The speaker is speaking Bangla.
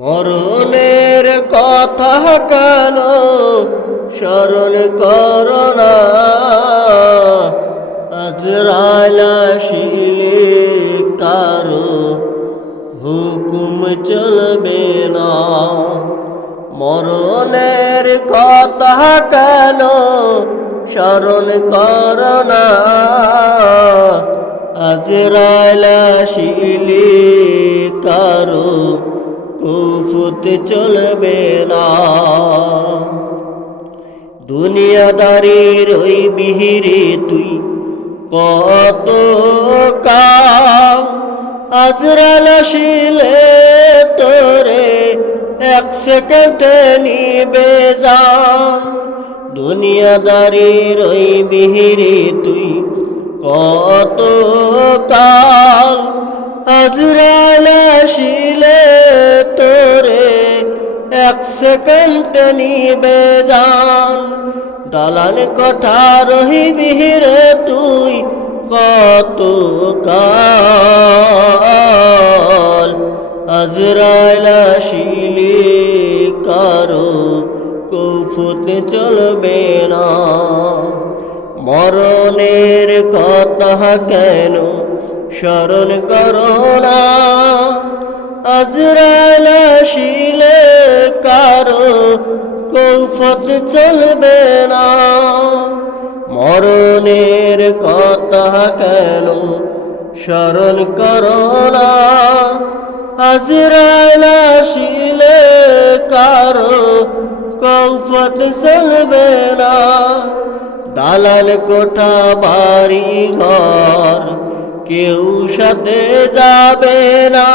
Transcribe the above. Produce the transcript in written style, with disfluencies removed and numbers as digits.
মরণের কথা কেন স্মরণ করো না, আজরাইল আসিলে কারো হুকুম চলবে না। মরণের কথা কেন স্মরণ করো না, আজরাইল আসিলে কারো কুফুত চলবে না। দুনিয়াদারির ওই বিহিরে তুই কত কাম, আজরাইল আসিলে তোরে এক সেকেন্ডে নিবে জান। দুনিয়াদারির ওই বিহিরে তুই কত কাল, আজরাইল আসিলে তোরে এক সেকেন্ডে নিবে জান। দালান কোঠা রহিবি রে তুই কত কাল, আজরাইল আসিলে কারো কুফুত চলবে না। মরণের কথা কেন স্মরণ করো না, আজরাইল আসিলে কারো কুফুত চলবে না। মরণের কথা কেন স্মরণ করো না, আজরাইল আসিলে কারো কুফুত চলবে না। দালান কোঠা বাড়ি ঘর কেউ সাথে যাবে না।